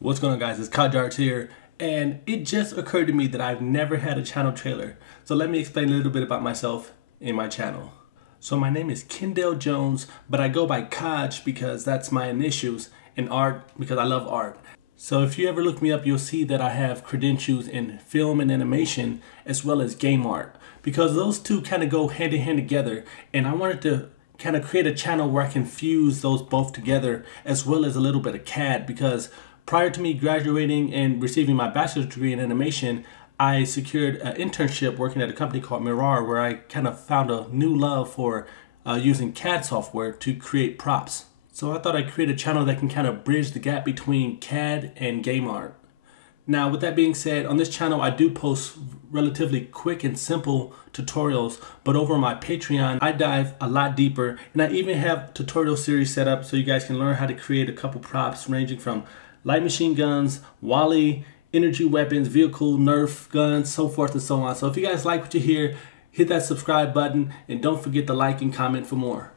What's going on, guys? It's Kajarts here, and it just occurred to me that I've never had a channel trailer. So let me explain a little bit about myself in my channel. So my name is Kendall Jones, but I go by Kaj because that's my initials, and art because I love art. So if you ever look me up, you'll see that I have credentials in film and animation as well as game art, because those two kind of go hand in hand together, and I wanted to kind of create a channel where I can fuse those both together as well as a little bit of CAD, because prior to me graduating and receiving my bachelor's degree in animation, I secured an internship working at a company called Mirar, where I kind of found a new love for using CAD software to create props. So I thought I'd create a channel that can kind of bridge the gap between CAD and game art. Now, with that being said, on this channel I do post relatively quick and simple tutorials, but over on my Patreon I dive a lot deeper, and I even have tutorial series set up so you guys can learn how to create a couple props ranging from light machine guns, Wally, energy weapons, vehicle, Nerf guns, so forth and so on. So if you guys like what you hear, hit that subscribe button and don't forget to like and comment for more.